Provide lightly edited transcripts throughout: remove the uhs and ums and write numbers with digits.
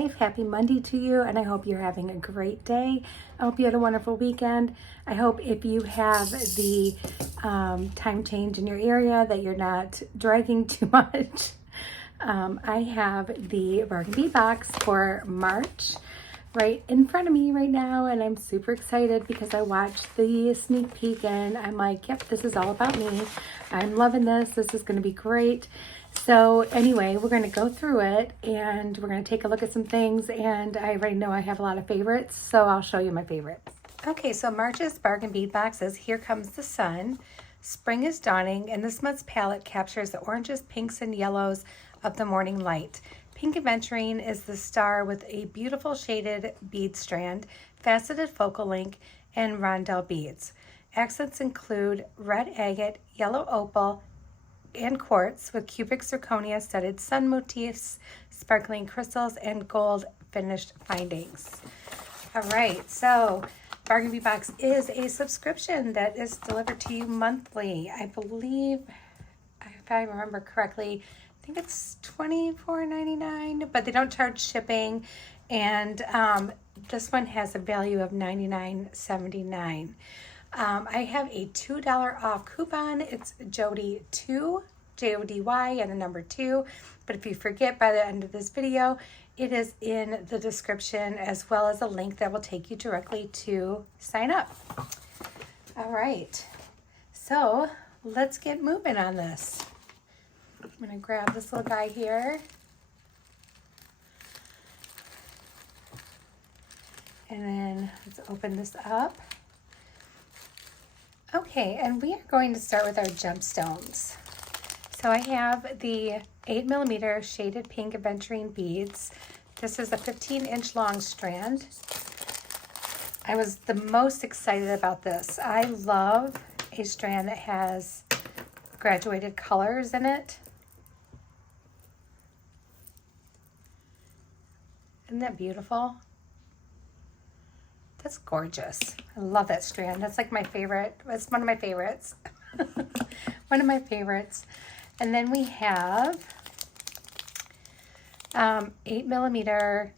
life. Happy Monday to you, and I hope you're having a great day. I hope you had a wonderful weekend. I hope if you have the time change in your area that you're not dragging too much. I have the Bargain Bead box for March right in front of me right now, and I'm super excited because I watched the sneak peek and I'm like, yep, this is all about me. I'm loving this. This is going to be great. So anyway, we're going to go through it and we're going to take a look at some things, and I already know I have a lot of favorites, so I'll show you my favorites. Okay, so March's Bargain Bead box is Here Comes the Sun. Spring is dawning, and this month's palette captures the oranges, pinks, and yellows of the morning light. Pink Aventurine is the star with a beautiful shaded bead strand, faceted focal link, and rondelle beads. Accents include red agate, yellow opal, and quartz with cubic zirconia studded sun motifs, sparkling crystals, and gold finished findings. All right, so Bargain Bead box is a subscription that is delivered to you monthly. I believe, if I remember correctly, I think it's $24.99, but they don't charge shipping, and this one has a value of $99.79. I have a $2 off coupon. It's Jody2, Jody, and the number 2. But if you forget by the end of this video, it is in the description, as well as a link that will take you directly to sign up. All right, so let's get moving on this. I'm gonna grab this little guy here. And then let's open this up. Okay, and we are going to start with our gemstones. So I have the 8mm shaded pink aventurine beads. This is a 15-inch long strand. I was the most excited about this. I love a strand that has graduated colors in it. Isn't that beautiful? That's gorgeous. I love that strand. That's like my favorite. It's one of my favorites. One of my favorites. And then we have 8mm.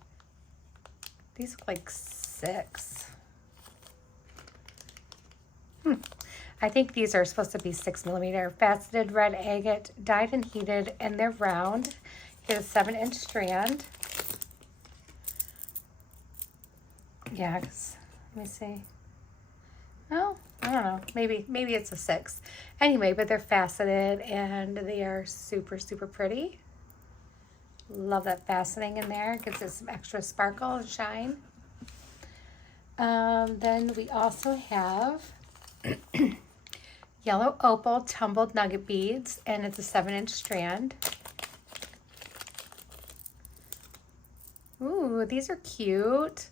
These look like 6. I think these are supposed to be 6mm. Faceted red agate, dyed and heated, and they're round. Here's a 7-inch strand. Yeah, let me see. Oh, I don't know. Maybe it's a 6. Anyway, but they're faceted and they are super, super pretty. Love that faceting in there. Gives it some extra sparkle and shine. Then we also have yellow opal tumbled nugget beads, and it's a 7-inch strand. Ooh, these are cute.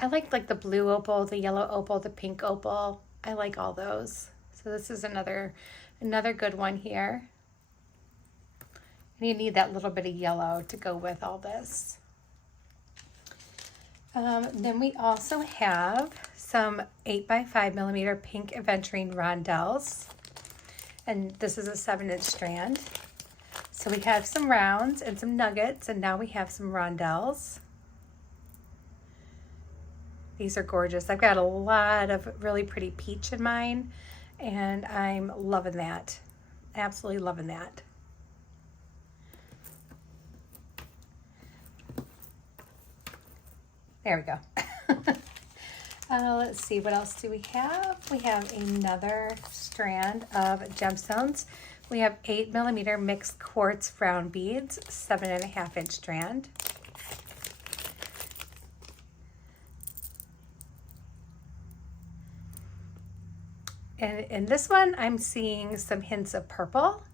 I like the blue opal, the yellow opal, the pink opal. I like all those. So this is another good one here. And you need that little bit of yellow to go with all this. Then we also have some 8x5mm pink aventurine rondelles. And this is a 7-inch strand. So we have some rounds and some nuggets, and now we have some rondelles. These are gorgeous. I've got a lot of really pretty peach in mine, and I'm loving that. Absolutely loving that. There we go. Let's see, what else do we have? We have another strand of gemstones. We have 8mm mixed quartz round beads, 7.5-inch strand. And in this one, I'm seeing some hints of purple.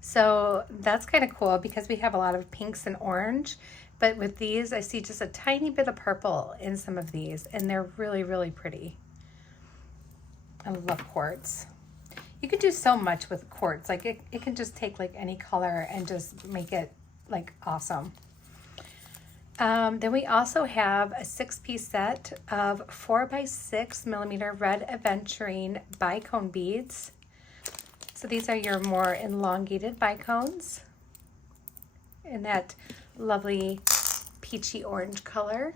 So that's kind of cool because we have a lot of pinks and orange. But with these, I see just a tiny bit of purple in some of these. And they're really, really pretty. I love quartz. You can do so much with quartz. Like it can just take like any color and just make it like awesome. Then we also have a 6-piece set of 4x6mm red aventurine bicone beads. So these are your more elongated bicones in that lovely peachy orange color.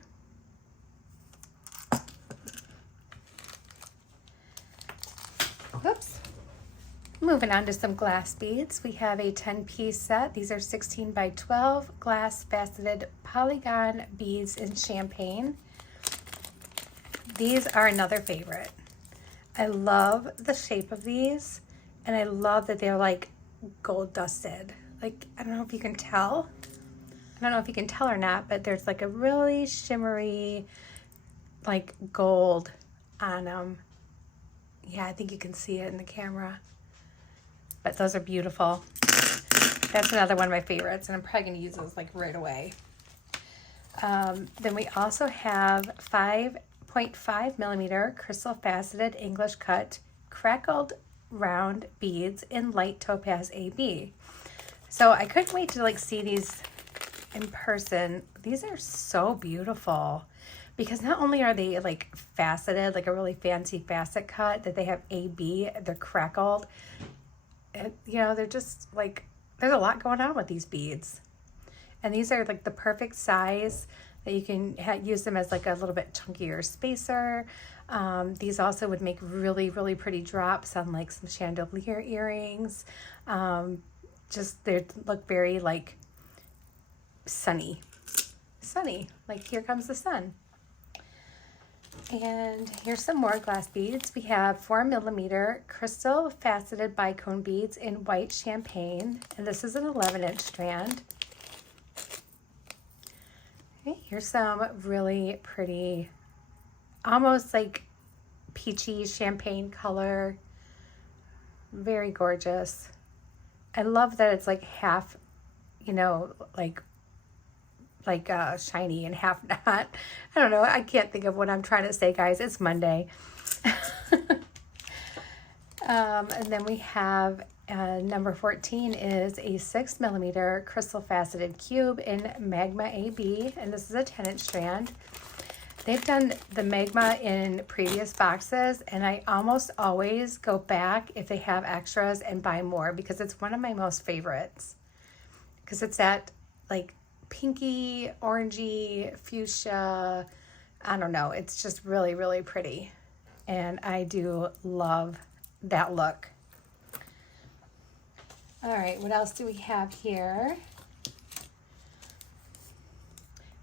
Whoops. Moving on to some glass beads. We have a 10-piece set. These are 16 by 12 glass faceted polygon beads in champagne. These are another favorite. I love the shape of these, and I love that they're like gold dusted. Like, I don't know if you can tell. I don't know if you can tell or not, but there's like a really shimmery, like gold on them. Yeah, I think you can see it in the camera. But those are beautiful. That's another one of my favorites, and I'm probably going to use those like right away. Then we also have 5.5 millimeter crystal faceted English cut crackled round beads in light topaz AB. So I couldn't wait to like see these in person. These are so beautiful because not only are they like faceted, like a really fancy facet cut, that they have AB, they're crackled. And, you know, they're just like, there's a lot going on with these beads. And these are like the perfect size that you can use them as like a little bit chunkier spacer. These also would make really, really pretty drops on like some chandelier earrings. Just they look very like sunny, like here comes the sun. And here's some more glass beads. We have 4 millimeter crystal faceted bicone beads in white champagne, and this is an 11-inch strand. Okay, here's some really pretty, almost like peachy champagne color. Very gorgeous. I love that it's like half, you know, like shiny and half not. I don't know. I can't think of what I'm trying to say, guys. It's Monday. And then we have number 14 is a 6 millimeter crystal faceted cube in Magma AB, and this is a 10-inch strand. They've done the Magma in previous boxes, and I almost always go back if they have extras and buy more because it's one of my most favorites. Because it's that like pinky, orangey, fuchsia, I don't know. It's just really, really pretty. And I do love that look. All right, what else do we have here?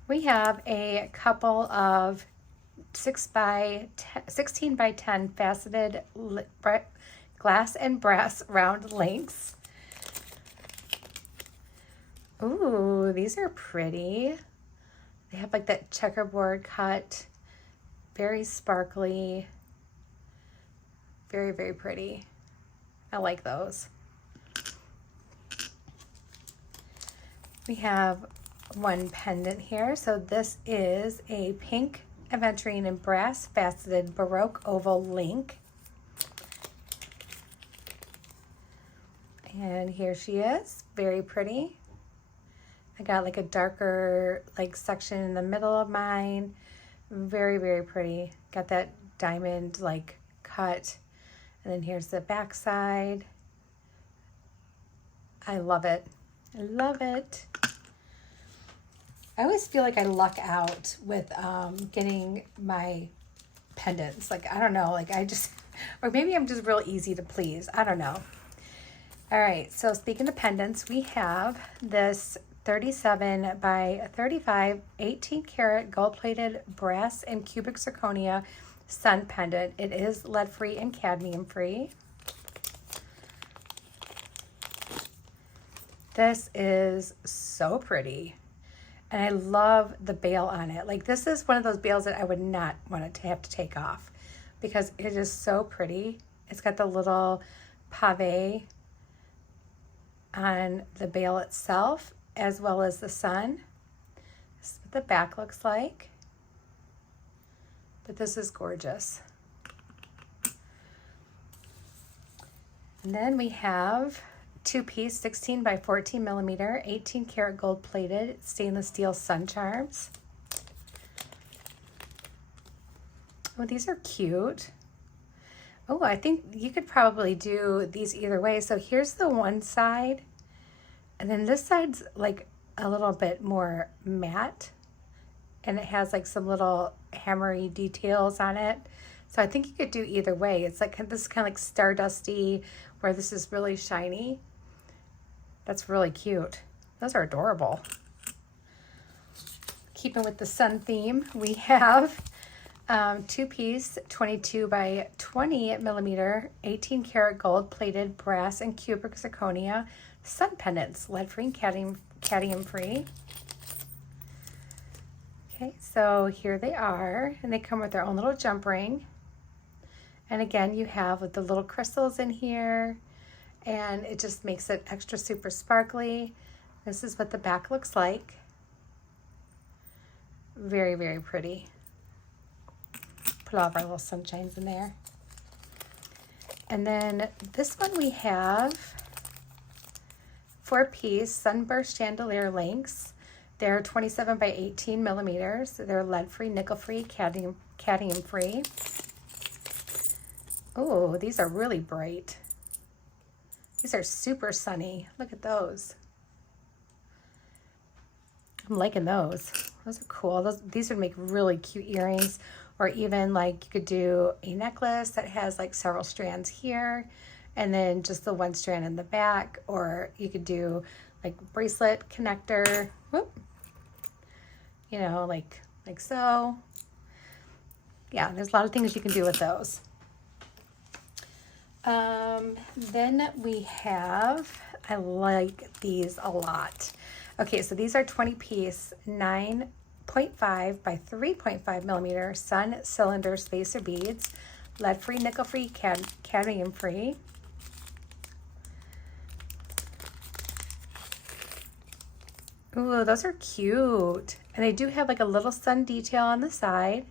We have a couple of 16 by 10 faceted glass and brass round links. Ooh, these are pretty. They have like that checkerboard cut, very sparkly, very, very pretty. I like those. We have one pendant here. So this is a pink aventurine and brass faceted Baroque oval link. And here she is, very pretty. I got like a darker like section in the middle of mine. Very, very pretty. Got that diamond like cut. And then here's the back side. I love it. I love it. I always feel like I luck out with getting my pendants. Like, I don't know, like I just, or maybe I'm just real easy to please. I don't know. All right, so speaking of pendants, we have this 37 by 35 18 karat gold plated brass and cubic zirconia sun pendant. It is lead free and cadmium free. This is so pretty, and I love the bail on it. Like, this is one of those bails that I would not want to have to take off because it is so pretty. It's got the little pave on the bail itself, as well as the sun. This is what the back looks like. But this is gorgeous. And then we have two-piece 16 by 14 millimeter 18 karat gold plated stainless steel sun charms. Oh, these are cute. Oh, I think you could probably do these either way. So here's the one side, and then this side's like a little bit more matte. and it has like some little hammery details on it. So I think you could do either way. It's like this is kind of like stardusty, where this is really shiny. That's really cute. Those are adorable. Keeping with the sun theme, we have two-piece 22 by 20 millimeter 18 karat gold plated brass and cubic zirconia sun pendants, lead-free, cadmium-free. Okay, so here they are, and they come with their own little jump ring. And again, you have with the little crystals in here, and it just makes it extra super sparkly. This is what the back looks like. Very, very pretty. Put all of our little sunshines in there. And then this one we have 4-piece sunburst chandelier links. They're 27 by 18 millimeters. They're lead-free, nickel-free, cadmium-free. Oh, these are really bright. These are super sunny. Look at those. I'm liking those. Those are cool. These would make really cute earrings, or even like you could do a necklace that has like several strands here and then just the one strand in the back, or you could do like bracelet connector, whoop, you know, like so. Yeah, there's a lot of things you can do with those. Then we have, I like these a lot. Okay, so these are 20-piece 9.5 by 3.5 millimeter sun cylinder spacer beads, lead-free, nickel-free, cadmium-free. Ooh, those are cute. And they do have like a little sun detail on the side.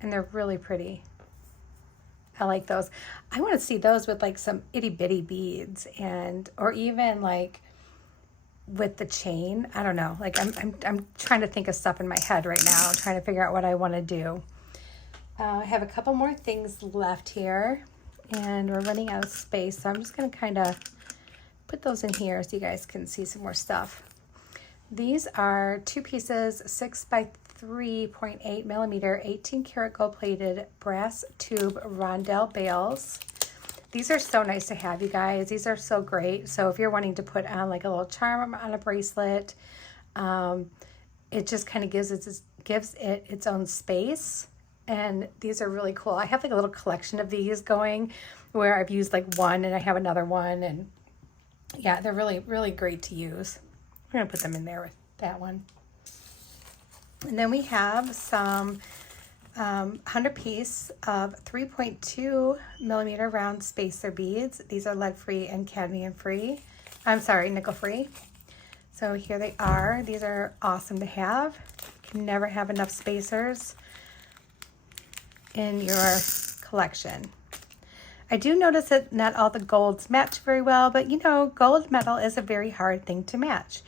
And they're really pretty. I like those. I want to see those with like some itty bitty beads, and or even like with the chain. I don't know. Like I'm trying to think of stuff in my head right now, trying to figure out what I want to do. I have a couple more things left here, and we're running out of space, so I'm just going to kind of put those in here so you guys can see some more stuff. These are 2 pieces, 6 by 3.8 millimeter, 18 karat gold plated brass tube rondelle bales. These are so nice to have, you guys. These are so great. So if you're wanting to put on like a little charm on a bracelet, it just kind of gives it its own space. And these are really cool. I have like a little collection of these going where I've used like one and I have another one, and yeah, they're really, really great to use. We're gonna put them in there with that one. And then we have some 100-piece of 3.2 millimeter round spacer beads. These are lead-free and cadmium-free. I'm sorry, nickel-free. So here they are. These are awesome to have. You can never have enough spacers in your collection. I do notice that not all the golds match very well, but you know, gold metal is a very hard thing to match.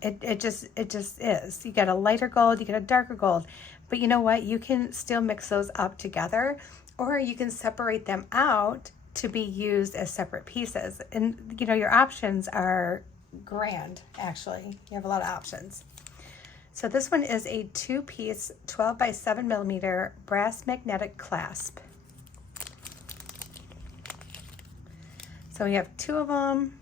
It just is. You get a lighter gold, you get a darker gold, but you know what? You can still mix those up together, or you can separate them out to be used as separate pieces. And you know, your options are grand, actually. You have a lot of options. So this one is a 2-piece 12 by 7 millimeter brass magnetic clasp. So we have 2 of them.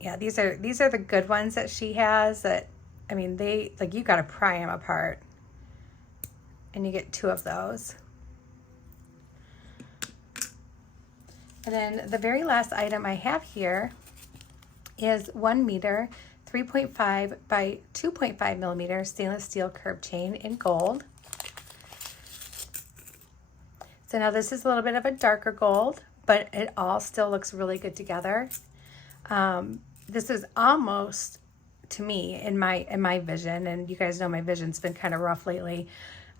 Yeah, these are the good ones that she has. That, I mean, they like, you got to pry them apart, and you get 2 of those. And then the very last item I have here is 1 meter 3.5 by 2.5 millimeter stainless steel curved chain in gold. So now this is a little bit of a darker gold, but it all still looks really good together. This is almost, to me, in my vision, and you guys know my vision's been kind of rough lately,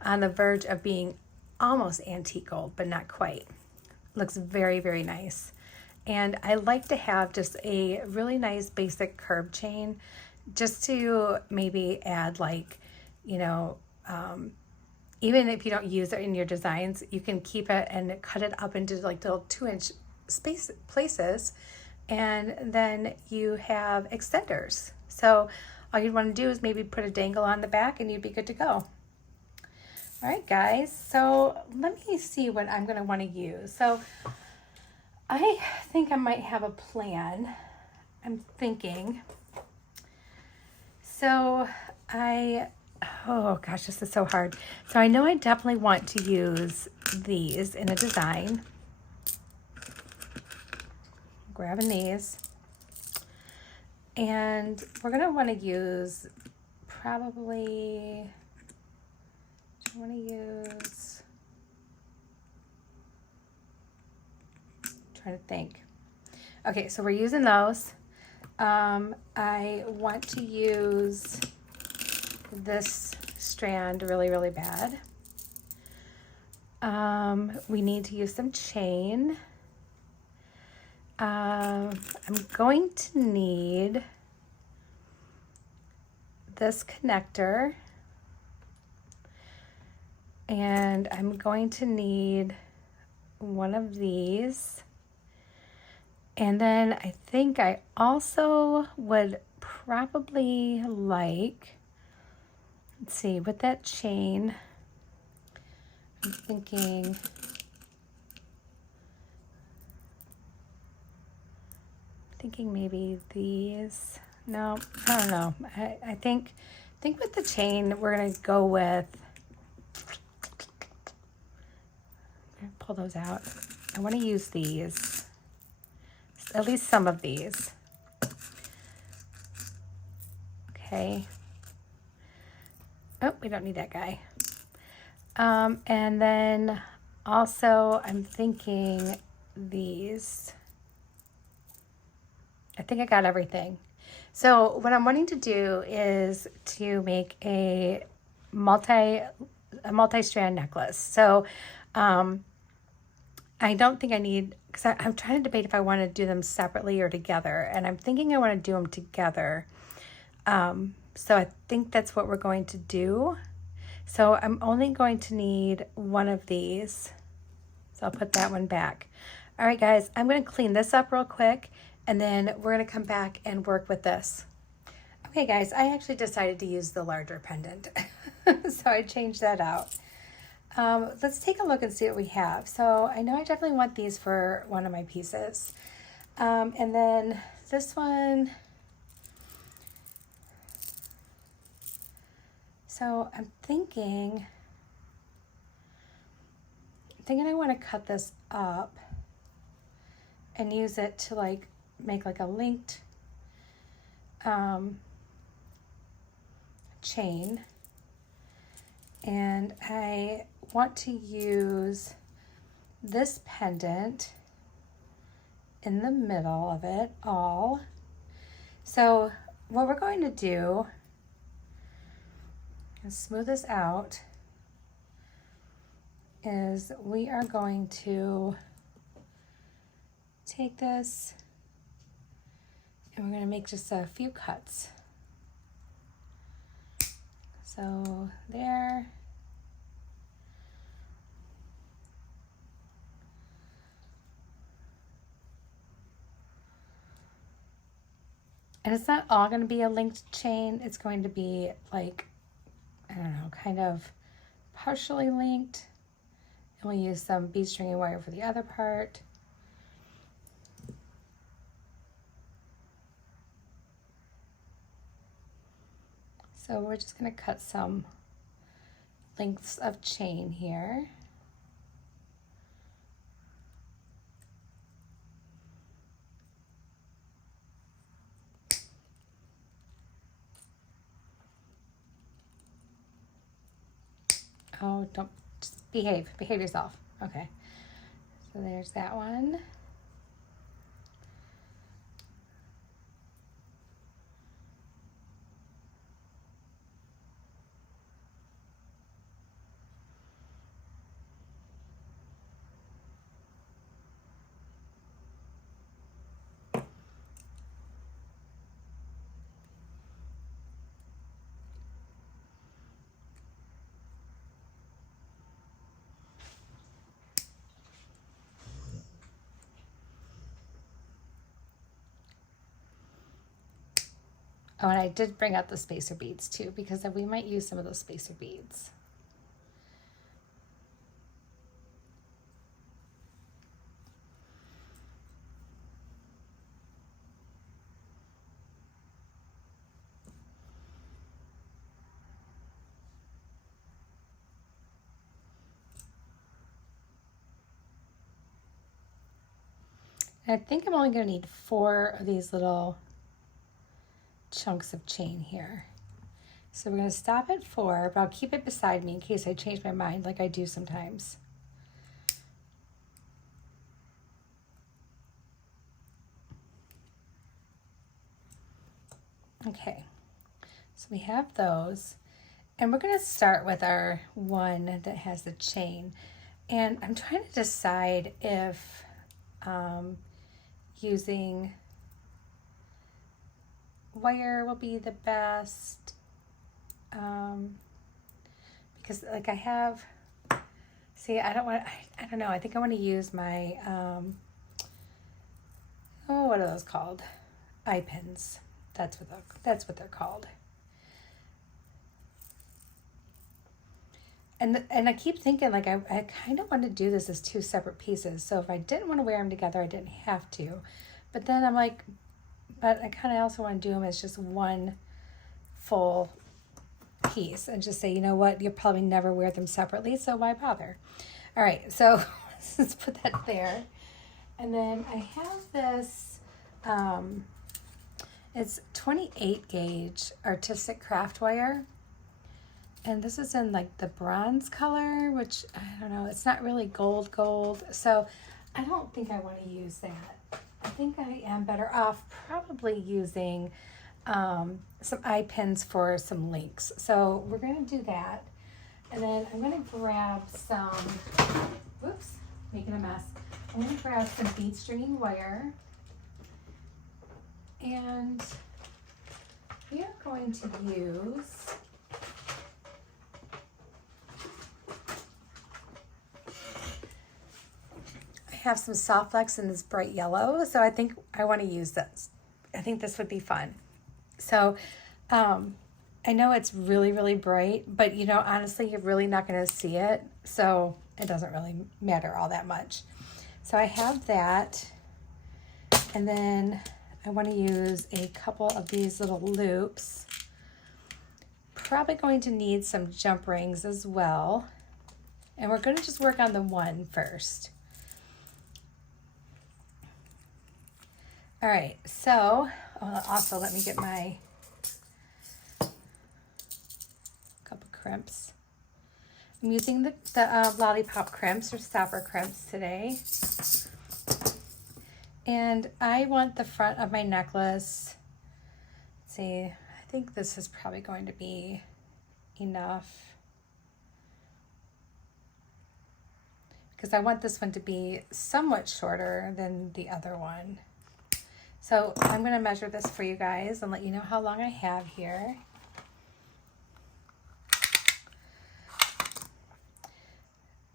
on the verge of being almost antique gold, but not quite. Looks very, very nice. And I like to have just a really nice basic curb chain, just to maybe add, like, you know, even if you don't use it in your designs, you can keep it and cut it up into like little 2-inch space places and then you have extenders. So all you'd want to do is maybe put a dangle on the back and you'd be good to go. All right, guys, so let me see what I'm going to want to use. So I think I might have a plan. I'm thinking. So oh gosh, this is so hard. So I know I definitely want to use these in a design. Grabbing these. And we're going to want to use probably, I want to use, I'm trying to think. Okay, so we're using those. I want to use this strand really, really bad. We need to use some chain. I'm going to need this connector, and I'm going to need one of these. And then I think I also would probably like, let's see, with that chain, I'm thinking maybe these. No, I don't know. I think with the chain we're gonna go with, I'm gonna pull those out. I want to use these, at least some of these. Okay. Oh, we don't need that guy. And then also I'm thinking these. I think I got everything. So what I'm wanting to do is to make a multi-strand necklace. So I don't think I need, because I'm trying to debate if I want to do them separately or together, and I'm thinking I want to do them together. So I think that's what we're going to do. So I'm only going to need one of these. So I'll put that one back. All right, guys, I'm going to clean this up real quick, and then we're going to come back and work with this. Okay, guys, I actually decided to use the larger pendant. So I changed that out. Let's take a look and see what we have. So I know I definitely want these for one of my pieces. And then this one. So I'm thinking I want to cut this up and use it to like make like a linked chain. And I want to use this pendant in the middle of it all. So what we're going to do is smooth this out, is we are going to take this and we're going to make just a few cuts. So there. And it's not all going to be a linked chain. It's going to be like, I don't know, kind of partially linked. And we'll use some bead stringy wire for the other part. So we're just going to cut some lengths of chain here. Oh, don't, just behave yourself. Okay, so there's that one. Oh, and I did bring out the spacer beads too, because we might use some of those spacer beads. And I think I'm only going to need 4 of these little chunks of chain here. So we're going to stop at 4, but I'll keep it beside me in case I change my mind like I do sometimes. Okay, so we have those, and we're going to start with our one that has the chain. And I'm trying to decide if using wire will be the best, because like I have, see, I don't know, I think I want to use my, what are those called? Eye pins. That's what they're called. And I keep thinking, like, I kind of want to do this as 2 separate pieces. So if I didn't want to wear them together, I didn't have to. But then I'm like, but I kind of also want to do them as just one full piece and just say, you know what, you'll probably never wear them separately, so why bother? All right, so let's put that there. And then I have this, it's 28 gauge artistic craft wire. And this is in like the bronze color, which I don't know, it's not really gold. So I don't think I want to use that. I think I am better off probably using some eye pins for some links. So we're going to do that. And then I'm going to grab some, whoops, making a mess. I'm going to grab some bead stringing wire. And we are going to use have some soft flex in this bright yellow, so I think I want to use this. I think this would be fun. So I know it's really, really bright, but you know, honestly, you're really not going to see it, so it doesn't really matter all that much. So I have that, and then I want to use a couple of these little loops. Probably going to need some jump rings as well, and we're going to just work on the one first. All right, so also let me get my couple crimps. I'm using the lollipop crimps or stopper crimps today. And I want the front of my necklace, let's see, I think this is probably going to be enough, because I want this one to be somewhat shorter than the other one. So I'm going to measure this for you guys and let you know how long I have here.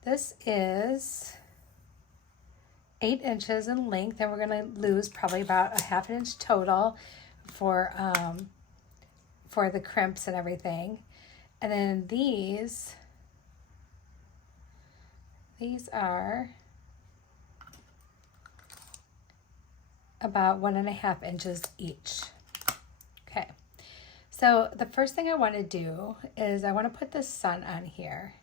This is 8 inches in length, and we're going to lose probably about a ½ inch total for the crimps and everything. And then these are about 1½ inches each. Okay, so the first thing I want to do is I want to put the sun on here,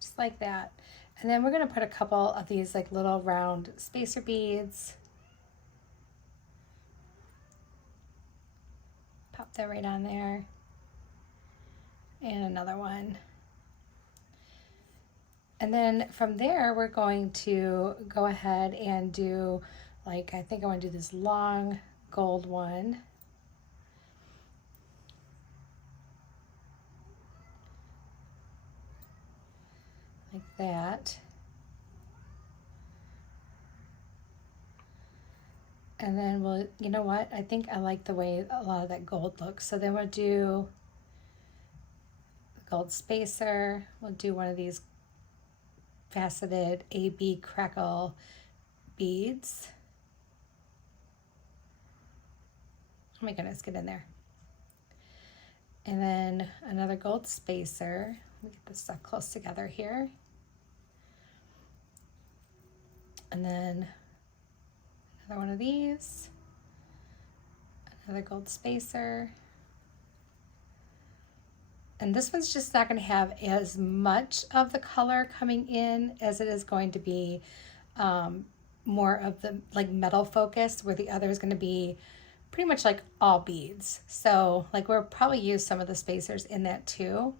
just like that. And then we're going to put a couple of these like little round spacer beads. Pop that right on there. And another one. And then from there, we're going to go ahead and do, like, I think I want to do this long gold one. Like that. And then we'll, you know what? I think I like the way a lot of that gold looks. So then we'll do the gold spacer. We'll do one of these faceted AB crackle beads. Oh my goodness, get in there. And then another gold spacer. Let me get this stuff close together here. And then another one of these. Another gold spacer. And this one's just not going to have as much of the color coming in as it is going to be more of the like metal focused, where the other is going to be pretty much like all beads. So like we'll probably use some of the spacers in that too.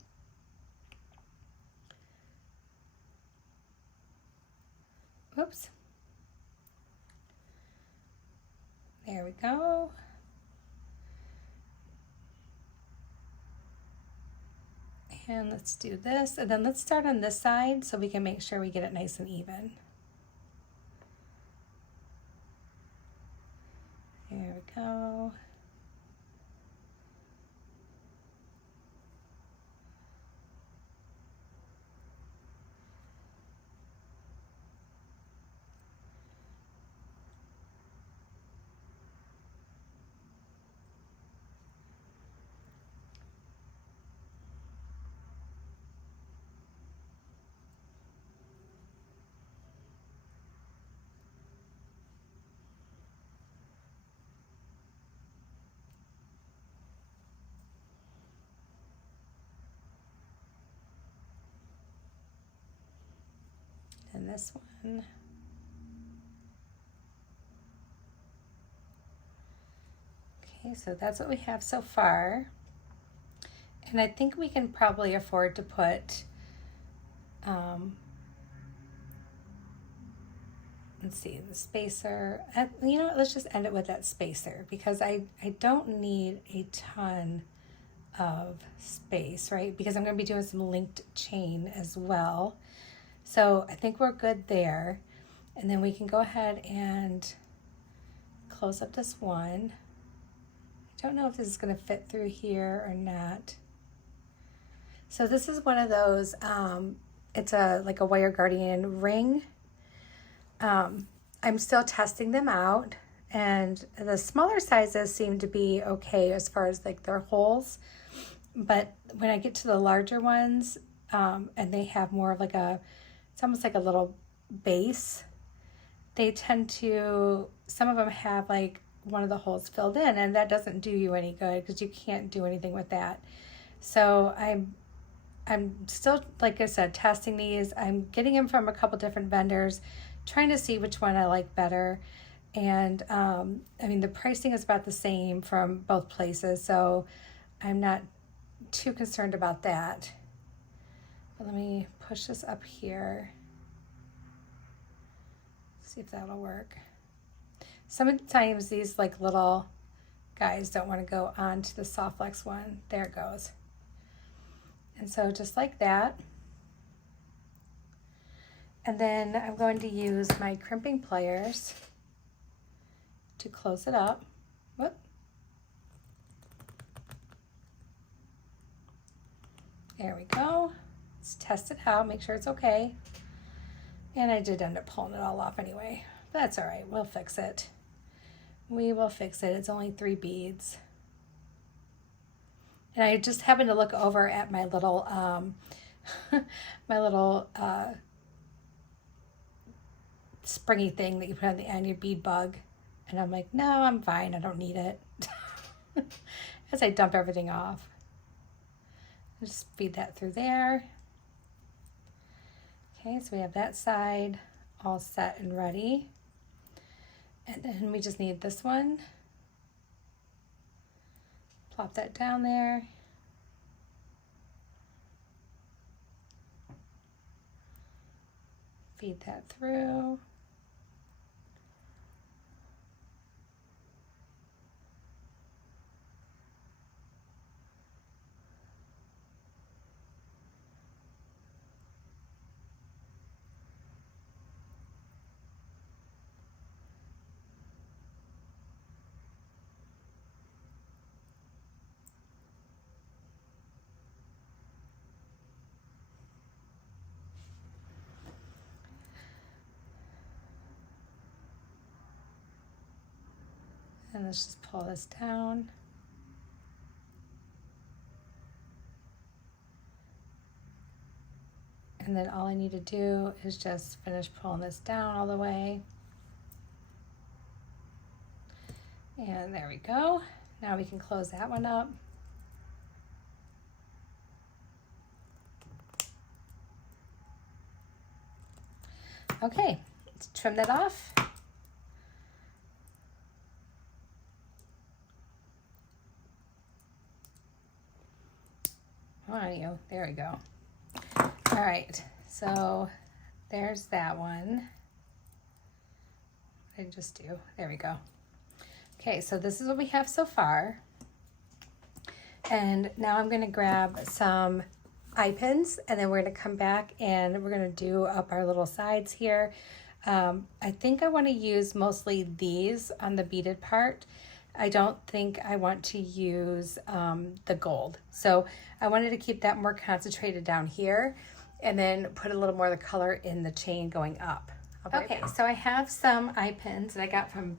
Oops. There we go. And let's do this, and then let's start on this side so we can make sure we get it nice and even. There we go. And this one. Okay, so that's what we have so far. And I think we can probably afford to put, let's see, the spacer. You know what, let's just end it with that spacer, because I don't need a ton of space, right? Because I'm going to be doing some linked chain as well. So I think we're good there. And then we can go ahead and close up this one. I don't know if this is going to fit through here or not. So this is one of those, it's like a wire guardian ring. I'm still testing them out, and the smaller sizes seem to be okay as far as like their holes. But when I get to the larger ones, and they have more of like it's almost like a little base, they tend to, some of them have like one of the holes filled in, and that doesn't do you any good because you can't do anything with that. So I'm still, like I said, testing these. I'm getting them from a couple different vendors, trying to see which one I like better. And I mean, the pricing is about the same from both places, so I'm not too concerned about that. But let me push this up here. See if that'll work. Sometimes these like little guys don't want to go onto the soft flex one. There it goes. And so just like that. And then I'm going to use my crimping pliers to close it up. Whoop. There we go. Let's test it out, make sure it's okay. And I did end up pulling it all off anyway. But that's all right, we'll fix it. We will fix it. It's only 3 beads. And I just happened to look over at my little, springy thing that you put on the end, your bead bug. And I'm like, no, I'm fine. I don't need it. As I dump everything off. Just feed that through there. Okay, so we have that side all set and ready. And then we just need this one. Plop that down there. Feed that through. And let's just pull this down. And then all I need to do is just finish pulling this down all the way. And there we go. Now we can close that one up. Okay, let's trim that off. Come on, you. There we go. All right, so there's that one. What did I just do? There we go. Okay, so this is what we have so far. And now I'm gonna grab some eye pins, and then we're gonna come back and we're gonna do up our little sides here. I think I wanna use mostly these on the beaded part. I don't think I want to use the gold. So I wanted to keep that more concentrated down here and then put a little more of the color in the chain going up. Okay, so I have some eye pins that I got from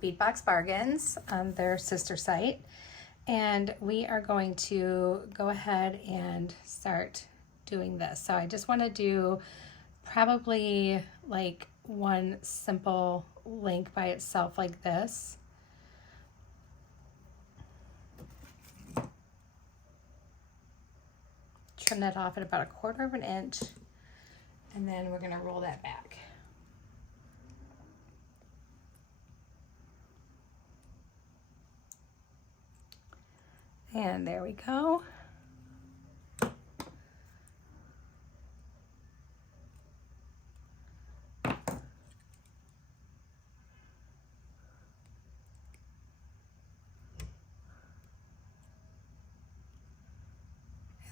Bead Box Bargains on their sister site. And we are going to go ahead and start doing this. So I just want to do probably like one simple link by itself like this. Trim that off at about 1/4 of an inch, and then we're going to roll that back. And there we go.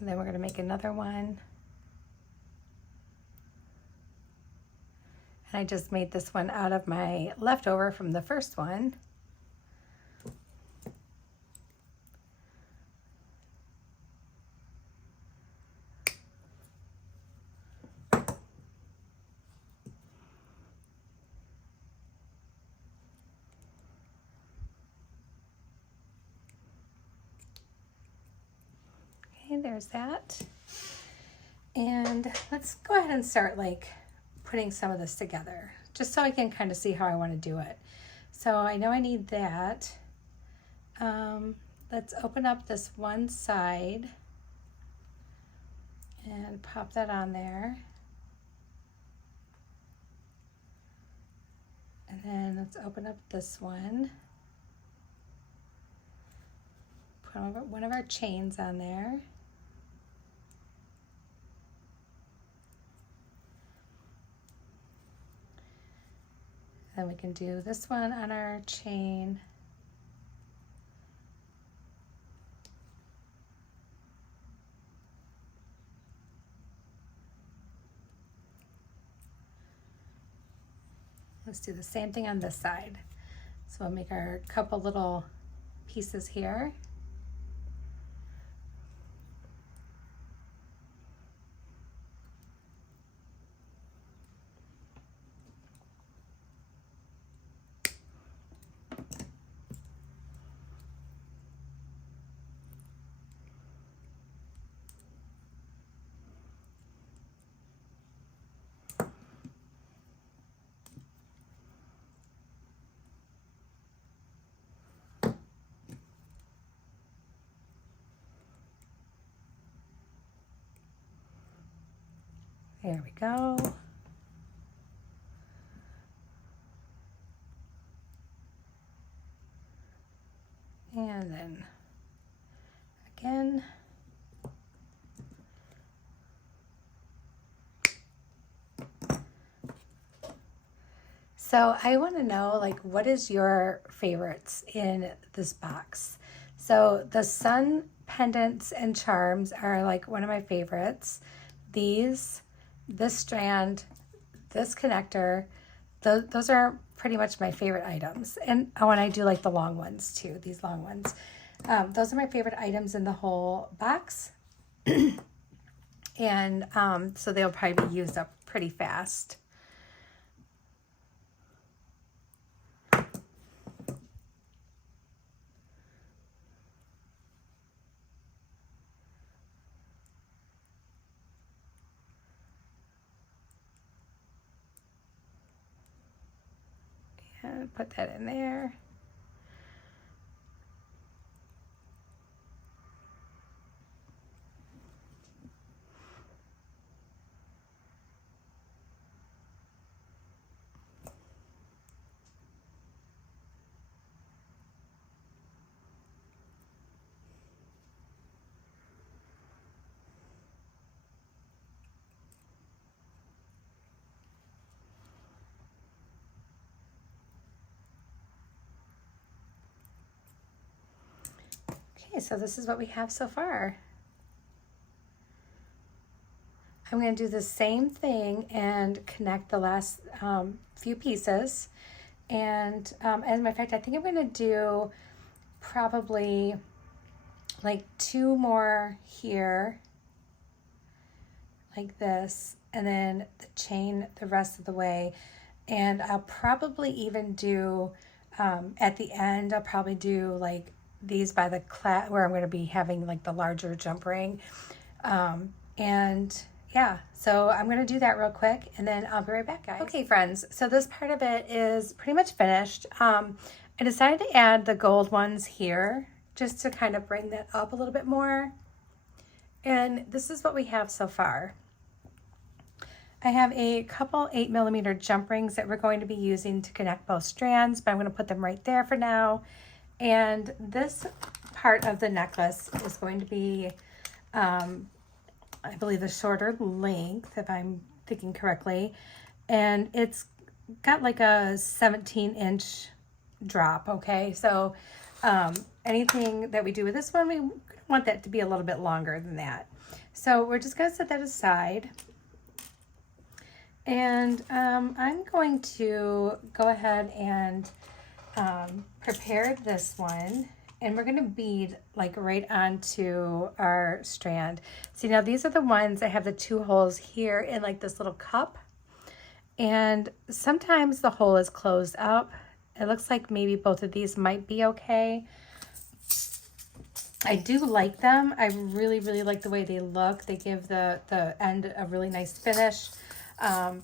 And then we're going to make another one. And I just made this one out of my leftover from the first one. Okay, there's that. And let's go ahead and start like putting some of this together, just so I can kind of see how I want to do it. So I know I need that. Let's open up this one side and pop that on there. And then let's open up this one. Put one of our chains on there. Then we can do this one on our chain. Let's do the same thing on this side. So we'll make our couple little pieces here. There we go. And then again. So I want to know, like, what is your favorites in this box? So the sun pendants and charms are like one of my favorites. These, this strand, this connector, those are pretty much my favorite items. And when I do like the long ones too, these long ones. Those are my favorite items in the whole box. And so they'll probably be used up pretty fast. And put that in there. Okay, so this is what we have so far. I'm going to do the same thing and connect the last few pieces. And as a matter of fact, I think I'm going to do probably like 2 more here, like this, and then the chain the rest of the way. And I'll probably even do, at the end, I'll probably do like these by the where I'm going to be having like the larger jump ring. And yeah, so I'm going to do that real quick and then I'll be right back, guys. Okay, friends, so this part of it is pretty much finished. I decided to add the gold ones here just to kind of bring that up a little bit more. And this is what we have so far. I have a couple 8mm jump rings that we're going to be using to connect both strands, but I'm going to put them right there for now. And this part of the necklace is going to be, I believe, the shorter length, if I'm thinking correctly. And it's got like a 17-inch drop, okay? So anything that we do with this one, we want that to be a little bit longer than that. So we're just going to set that aside. And I'm going to go ahead and prepare this one, and we're going to bead like right onto our strand. See, now these are the ones that have the 2 holes here in like this little cup, and sometimes the hole is closed up. It looks like maybe both of these might be okay. I do like them. I really, really like the way they look. They give the end a really nice finish. And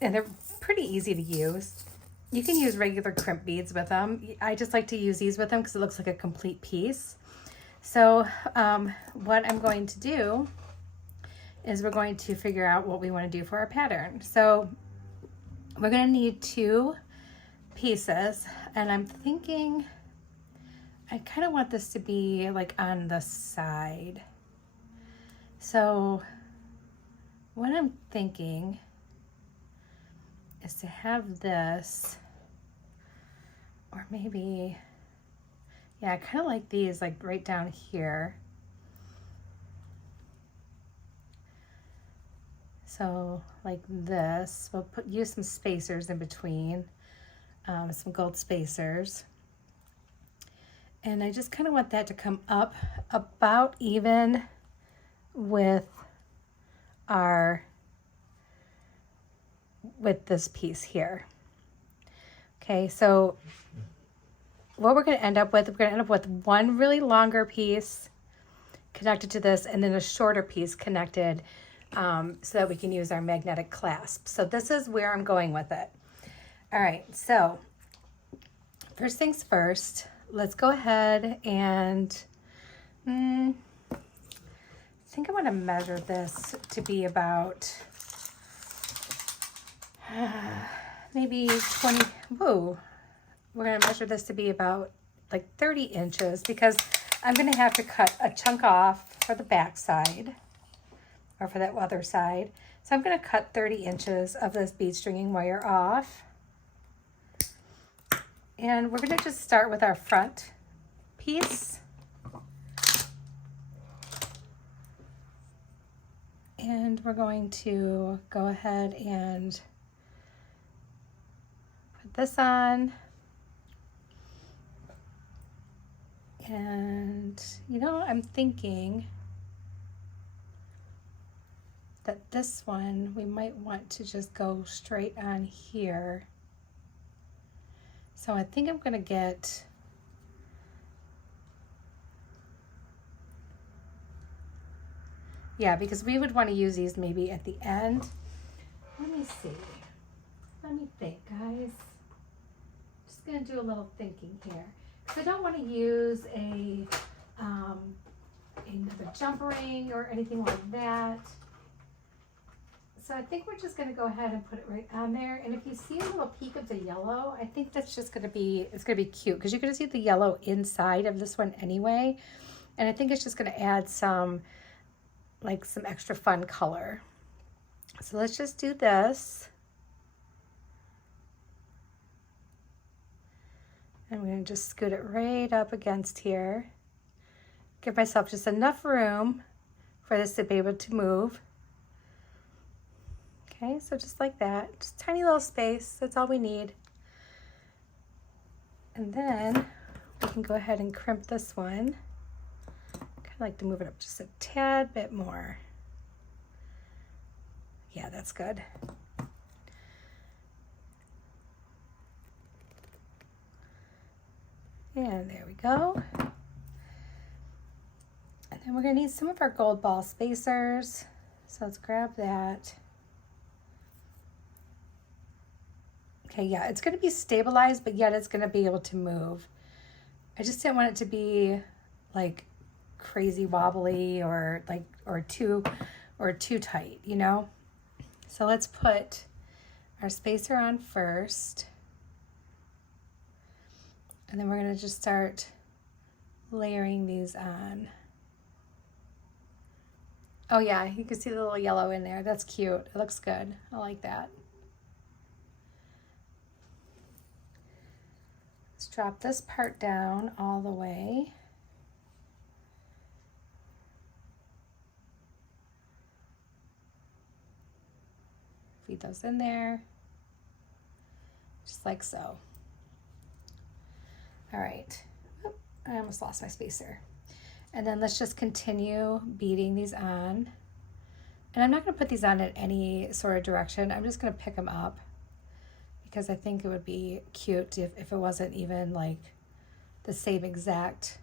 they're pretty easy to use. You can use regular crimp beads with them. I just like to use these with them because it looks like a complete piece. So what I'm going to do is we're going to figure out what we want to do for our pattern. So we're going to need 2 pieces, and I'm thinking I kind of want this to be like on the side. So what I'm thinking is to have this, or maybe, yeah, I kind of like these like right down here. So like this, we'll use some spacers in between, some gold spacers. And I just kind of want that to come up about even with this piece here. Okay, so what we're going to end up with, we're going to end up with one really longer piece connected to this, and then a shorter piece connected so that we can use our magnetic clasp. So this is where I'm going with it. All right, so first things first, let's go ahead and I think I want to measure this to be about maybe 20, whoa, we're going to measure this to be about like 30 inches because I'm going to have to cut a chunk off for the back side or for that other side. So I'm going to cut 30 inches of this bead stringing wire off. And we're going to just start with our front piece. And we're going to go ahead and put this on. And, you know, I'm thinking that this one, we might want to just go straight on here. So I think I'm going to get because we would want to use these maybe at the end. Let me see. Let me think, guys. going to do a little thinking here. Because I don't want to use another jump ring or anything like that. So I think we're just going to go ahead and put it right on there. And if you see a little peek of the yellow, I think that's just going to be, it's going to be cute because you're going to see the yellow inside of this one anyway. And I think it's just going to add some, like some extra fun color. So let's just do this. I'm going to just scoot it right up against here. Give myself just enough room for this to be able to move. Okay, so just like that, just tiny little space, that's all we need. And then we can go ahead and crimp this one. Kind of like to move it up just a tad bit more. Yeah, that's good. And there we go. And then we're gonna need some of our gold ball spacers. So let's grab that. Okay, yeah, it's gonna be stabilized, but yet it's gonna be able to move. I just didn't want it to be like crazy wobbly or too tight, you know? So let's put our spacer on first. And then we're gonna just start layering these on. Oh yeah, you can see the little yellow in there. That's cute. It looks good. I like that. Let's drop this part down all the way. Feed those in there, just like so. All right, oh, I almost lost my spacer. And then let's just continue beading these on. And I'm not gonna put these on in any sort of direction. I'm just gonna pick them up because I think it would be cute if it wasn't even like the same exact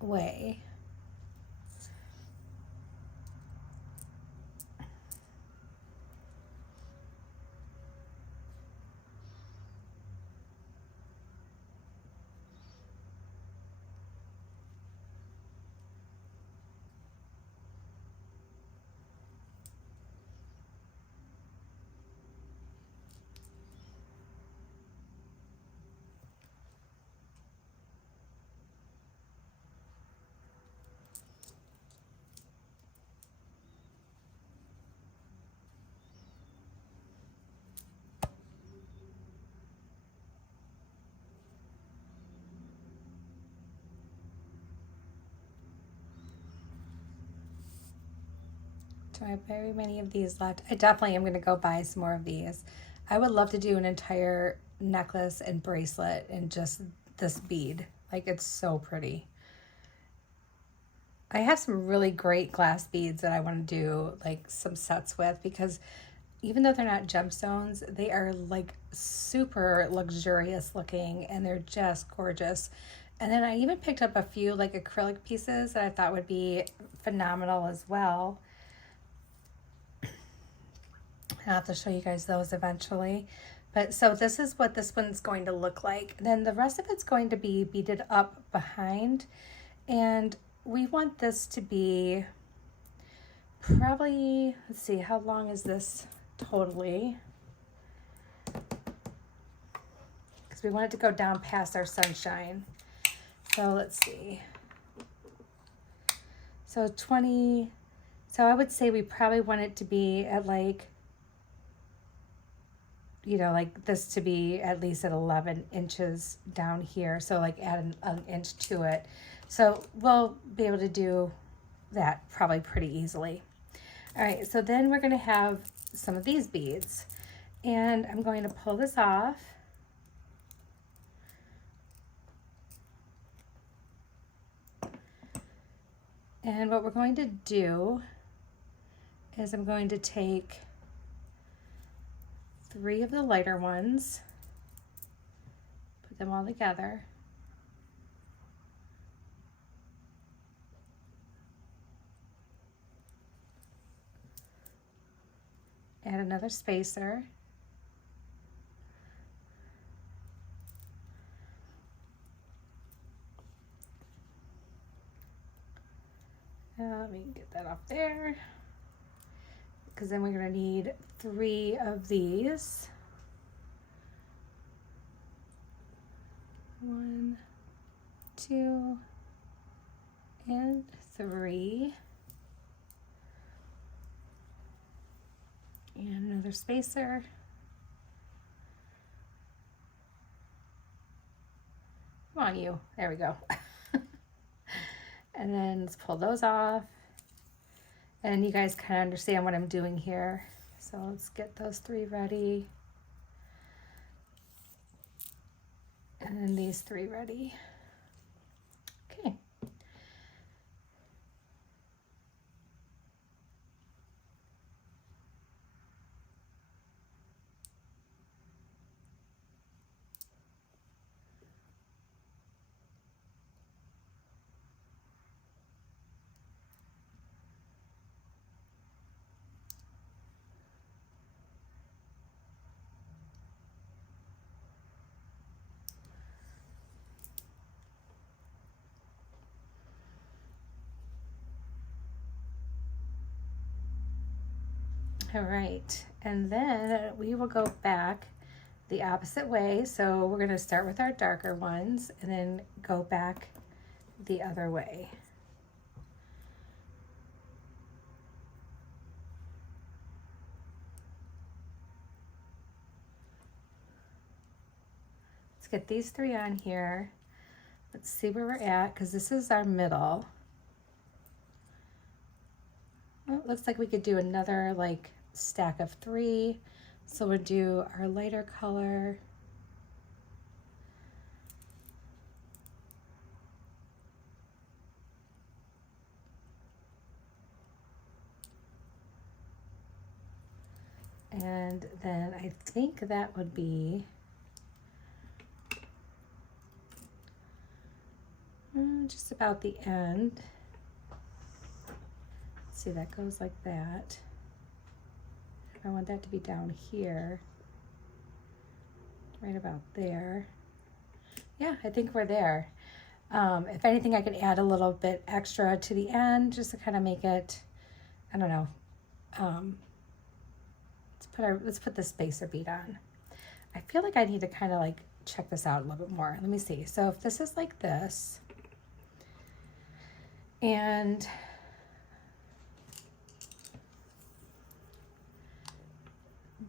way. Do I have very many of these left? I definitely am going to go buy some more of these. I would love to do an entire necklace and bracelet in just this bead. Like, it's so pretty. I have some really great glass beads that I want to do like some sets with because even though they're not gemstones, they are like super luxurious looking and they're just gorgeous. And then I even picked up a few like acrylic pieces that I thought would be phenomenal as well. I'll have to show you guys those eventually. But so this is what this one's going to look like. Then the rest of it's going to be beaded up behind. And we want this to be probably, let's see, how long is this totally? Because we want it to go down past our sunshine. So let's see. So 20, so I would say we probably want it to be at like, you know, like this to be at least at 11 inches down here. So like add an inch to it. So we'll be able to do that probably pretty easily. All right, so then we're gonna have some of these beads. And I'm going to pull this off. And what we're going to do is I'm going to take 3 of the lighter ones, put them all together. Add another spacer. Let me get that off there, because then we're going to need 3 of these. 1, 2, and 3. And another spacer. Come on, you. There we go. And then let's pull those off. And you guys kind of understand what I'm doing here. So let's get those 3 ready. And then these 3 ready. Okay. All right, and then we will go back the opposite way. So we're going to start with our darker ones and then go back the other way. Let's get these 3 on here. Let's see where we're at, because this is our middle. Well, it looks like we could do another like stack of 3. So we'll do our lighter color. And then I think that would be just about the end. Let's see, that goes like that. I want that to be down here, right about there. Yeah, I think we're there. If anything, I could add a little bit extra to the end just to kind of make it, I don't know. Let's put the spacer bead on. I feel like I need to kind of like check this out a little bit more. Let me see. So if this is like this, and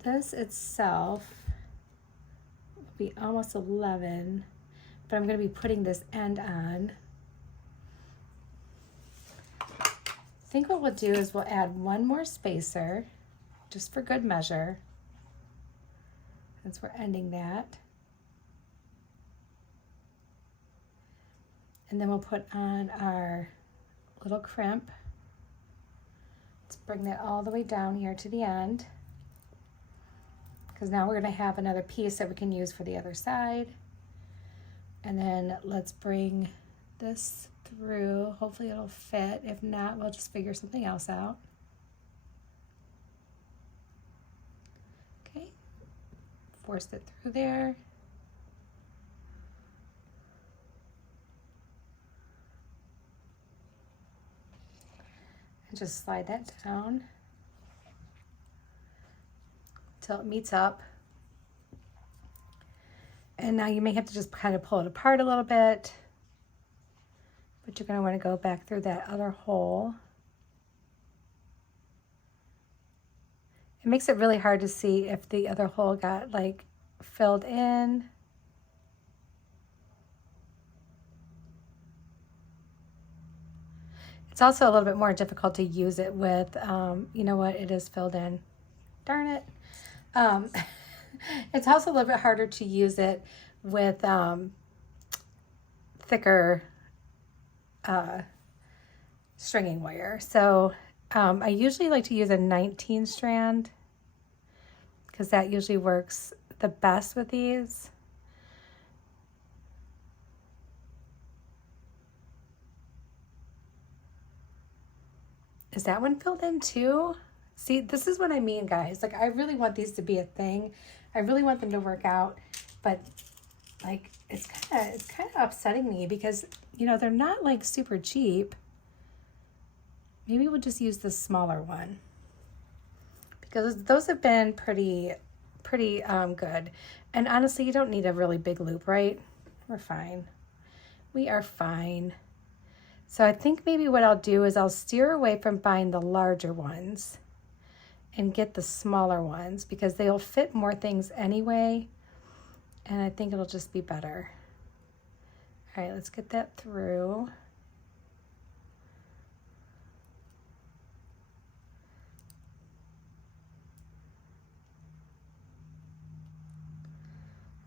this itself will be almost 11, but I'm going to be putting this end on. I think what we'll do is we'll add 1 more spacer, just for good measure, since we're ending that. And then we'll put on our little crimp. Let's bring that all the way down here to the end, because now we're going to have another piece that we can use for the other side. And then let's bring this through. Hopefully it'll fit. If not, we'll just figure something else out. Okay, forced it through there. And just slide that down till it meets up. And now you may have to just kind of pull it apart a little bit, but you're going to want to go back through that other hole. It makes it really hard to see if the other hole got like filled in. It's also a little bit more difficult to use it with, you know what, it is filled in. Darn it. It's also a little bit harder to use it with thicker stringing wire. So I usually like to use a 19 strand because that usually works the best with these. Is that one filled in too? See, this is what I mean, guys. Like, I really want these to be a thing. I really want them to work out, but like, it's kind of upsetting me because, you know, they're not like super cheap. maybe we'll just use the smaller one because those have been pretty good. And honestly, you don't need a really big loop, right? We're fine. We are fine. So I think maybe what I'll do is I'll steer away from buying the larger ones and get the smaller ones because they'll fit more things anyway. And I think it'll just be better. All right, let's get that through.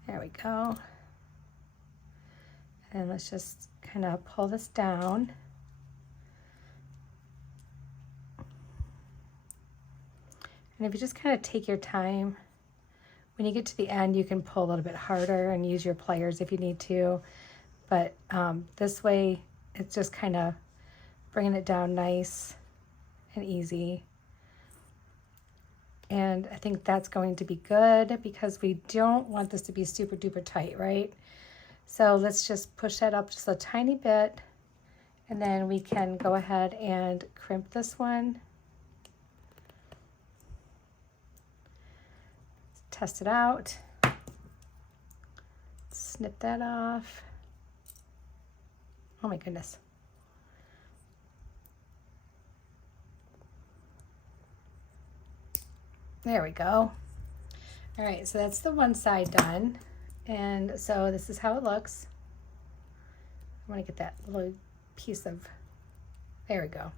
There we go. And let's just kind of pull this down. And if you just kind of take your time, when you get to the end, you can pull a little bit harder and use your pliers if you need to. But this way, it's just kind of bringing it down nice and easy. And I think that's going to be good because we don't want this to be super duper tight, right? So let's just push that up just a tiny bit, and then we can go ahead and crimp this one. Test it out. Snip that off. Oh my goodness. There we go. All right, so that's the one side done. And so this is how it looks. I want to get that little piece of, there we go.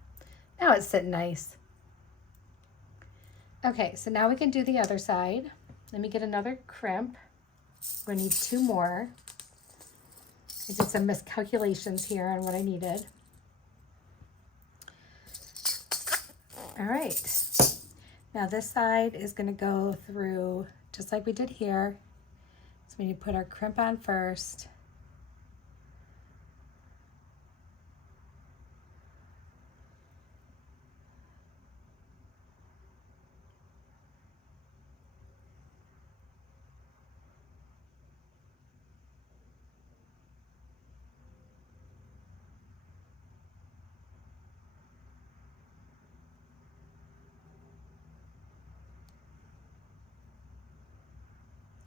Now it's sitting nice. Okay, so now we can do the other side. Let me get another crimp. We're gonna need 2 more. I did some miscalculations here on what I needed. All right. Now this side is gonna go through just like we did here. So we need to put our crimp on first.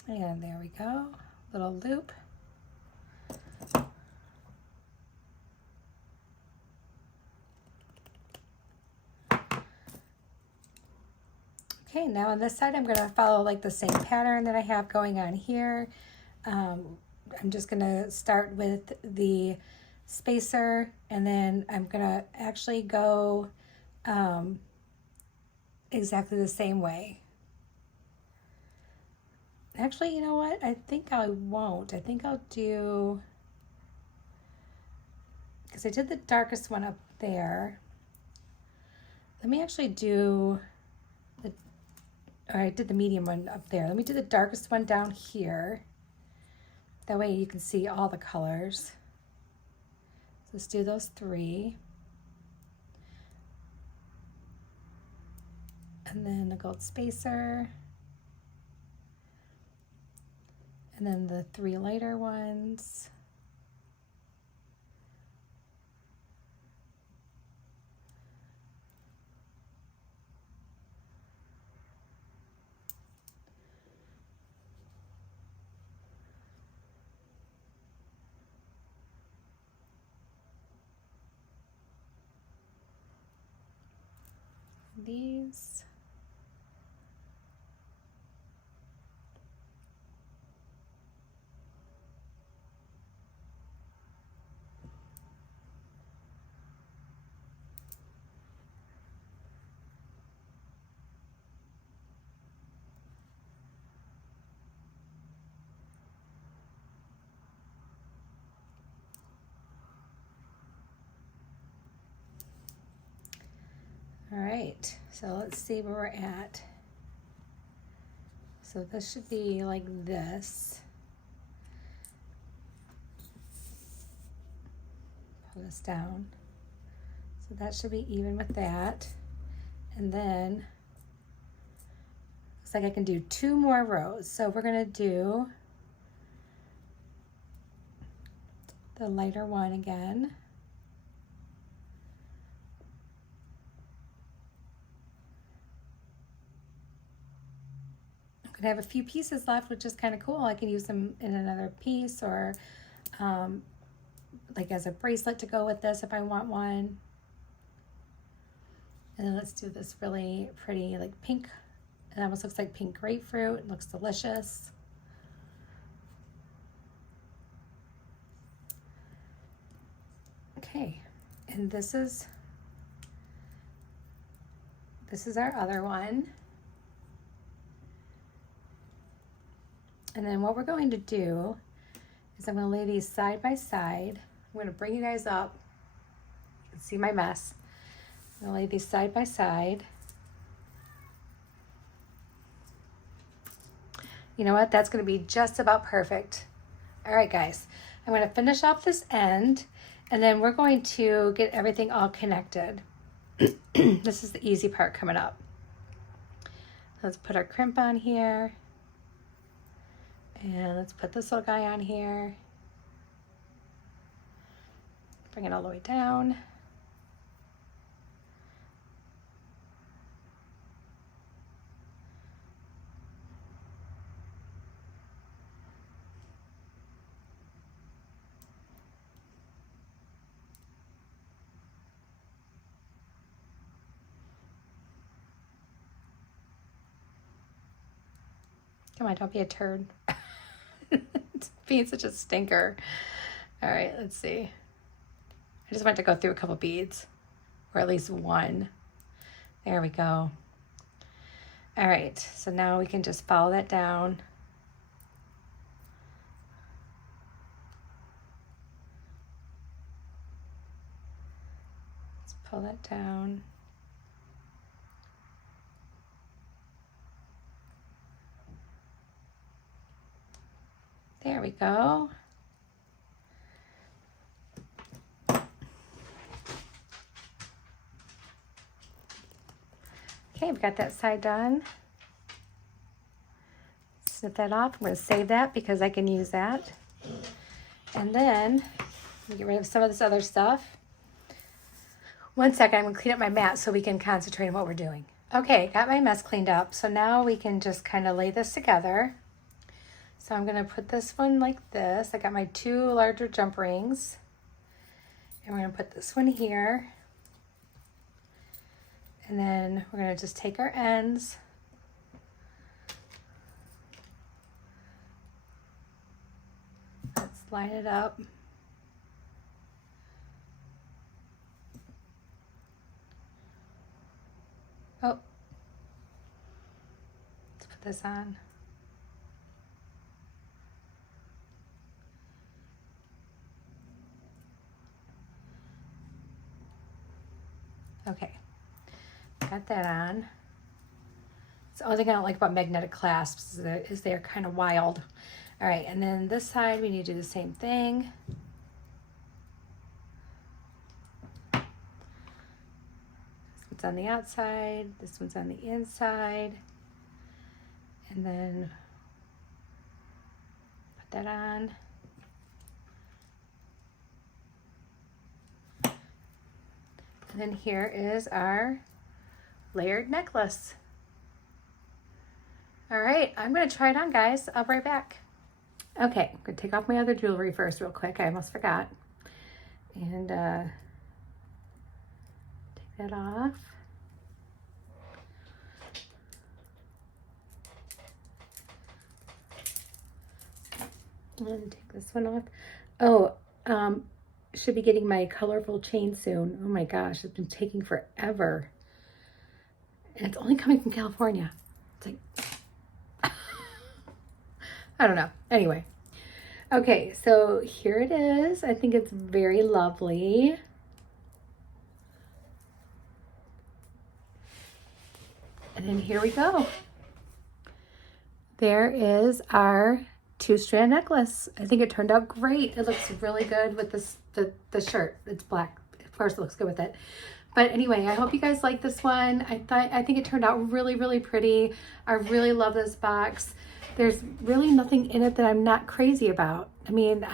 And there we go, little loop. Okay, now on this side, I'm gonna follow like the same pattern that I have going on here. I'm just gonna start with the spacer, and then I'm gonna actually go exactly the same way. Actually, you know what? I think I won't. I think I'll do, because I did the darkest one up there. Let me actually do the, or I did the medium one up there. Let me do the darkest one down here. That way you can see all the colors. So let's do those 3. And then the gold spacer. And then the 3 lighter ones. These. All right, so let's see where we're at. So this should be like this. Pull this down. So that should be even with that. And then, looks like I can do 2 more rows. So we're gonna do the lighter one again. gonna have a few pieces left, which is kind of cool. I can use them in another piece, or like as a bracelet to go with this if I want one. And then let's do this really pretty like pink. It almost looks like pink grapefruit. It looks delicious. Okay, and this is our other one. And then what we're going to do is I'm going to lay these side by side. I'm going to bring you guys up. You can see my mess. I'm going to lay these side by side. You know what? That's going to be just about perfect. All right, guys. I'm going to finish off this end, and then we're going to get everything all connected. This is the easy part coming up. Let's put our crimp on here. And let's put this little guy on here. Bring it all the way down. Come on, don't be a turd. It's being such a stinker. All right, let's see. I just want to go through a couple beads, or at least one. There we go. All right, so now we can just follow that down. Let's pull that down. There we go. Okay, we've got that side done. Snip that off. I'm going to save that because I can use that. And then get rid of some of this other stuff. One second, I'm going to clean up my mat so we can concentrate on what we're doing. Okay, got my mess cleaned up. So now we can just kind of lay this together. So I'm going to put this one like this. I got my two larger jump rings. And we're going to put this one here. And then we're going to just take our ends. Let's line it up. Oh. Let's put this on. Okay, got that on. So the only thing I don't like about magnetic clasps is they're kind of wild. All right, and then this side we need to do the same thing. This one's on the outside, this one's on the inside. And then put that on. And then here is our layered necklace. All right, I'm gonna try it on, guys. I'll be right back. Okay, I'm gonna take off my other jewelry first real quick. I almost forgot. And take that off. And take this one off. Oh, should be getting my colorful chain soon. Oh my gosh, it's been taking forever. And it's only coming from California. It's like, I don't know. Anyway. Okay, so here it is. I think it's very lovely. And then here we go. There is our 2-strand necklace. I think it turned out great. It looks really good with this the shirt. It's black. Of course it looks good with it. But anyway, I hope you guys like this one. I think it turned out really, really pretty. I really love this box. There's really nothing in it that I'm not crazy about. I mean,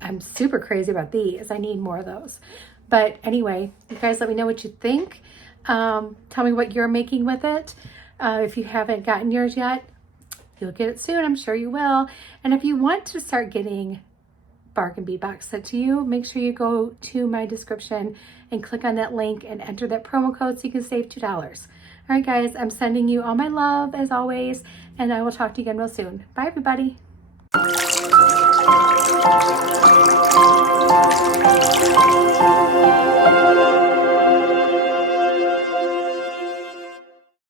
I'm super crazy about these. I need more of those. But anyway, you guys let me know what you think. Tell me what you're making with it. If you haven't gotten yours yet, You'll get it soon. I'm sure you will. And if you want to start getting bark and bead box sent to you, make sure you go to my description and click on that link and enter that promo code so you can save $2. All right, guys, I'm sending you all my love as always, and I will talk to you again real soon. Bye, everybody.